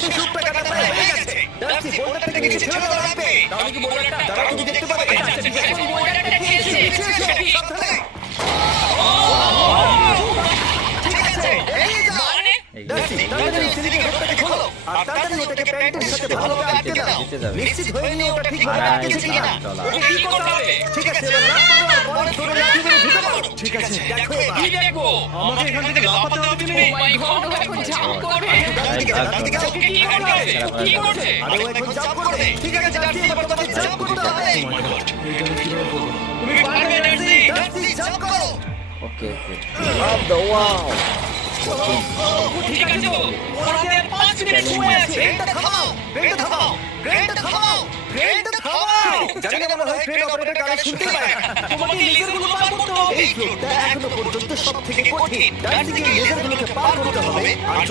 শেষ রূপটা কাটা প্রায় হয়ে গেছে। ডার্সি বোল্ডার থেকে নিচে ছেড়ে দাও রাখবে। তাহলে কি বোল্ডারটা দাঁড়াও, তুমি দেখতে পাবে। এখন বোল্ডারটা খেয়েছে। পিছিয়ে এসো, সাবধানে। ঠিক আছে, এই যাও। মানে ডার্সি, তাড়াতাড়ি সিলিংয়ের হোপটাকে খোলো। আর তাড়াতাড়ি ওটাকে প্যান্টের সাথে ভালোভাবে আটকে দাও। নিচে যাবে। নিশ্চিত হয়ে নিয়ে ওটা ঠিকভাবে আটকেছে কিনা। চলা ওকে কি করতে হবে? ঠিক আছে, এবার লাফ মারো আর পরে ধরে লাফি মেরে ঢুকে পড়ো। ঠিক আছে, দেখো এবার। কি দেখবো? আমাকে এখান থেকে লাফাতে হবে তুমি। ও মাই গড, ও এখন জাম্প করবে। ডানদিকে যাও, ডানদিকে যাও। ওকে কি করতে হবে? কি করছে? আরে ও এখন জাম্প করবে। ঠিক আছে, ডার্সি, এবার তোমাকে জাম্প করতে হবে। এইটা আমি কিভাবে করবো? তুমি পারবে ডার্সি। ডার্সি, জাম্প করো। ওকে ওকে আপ দ্য ওয়াও ঠিক আছে ও। ওর হাতে 5 মিনিট সময় আছে। ট্রেনটা থামাও, ট্রেনটা থামাও, ট্রেনটা থামাও, ট্রেনটা থামাও। জানি না, মনে হয় ট্রেন অপারেটর কানে শুনতেই পায় না। তোমাকে লেজারগুলো পার করতে হবে। এই ফ্লোরটা এখনো পর্যন্ত সবথেকে কঠিন। ডার্সিকে লেজারগুলোকে পার করতে হবে। আর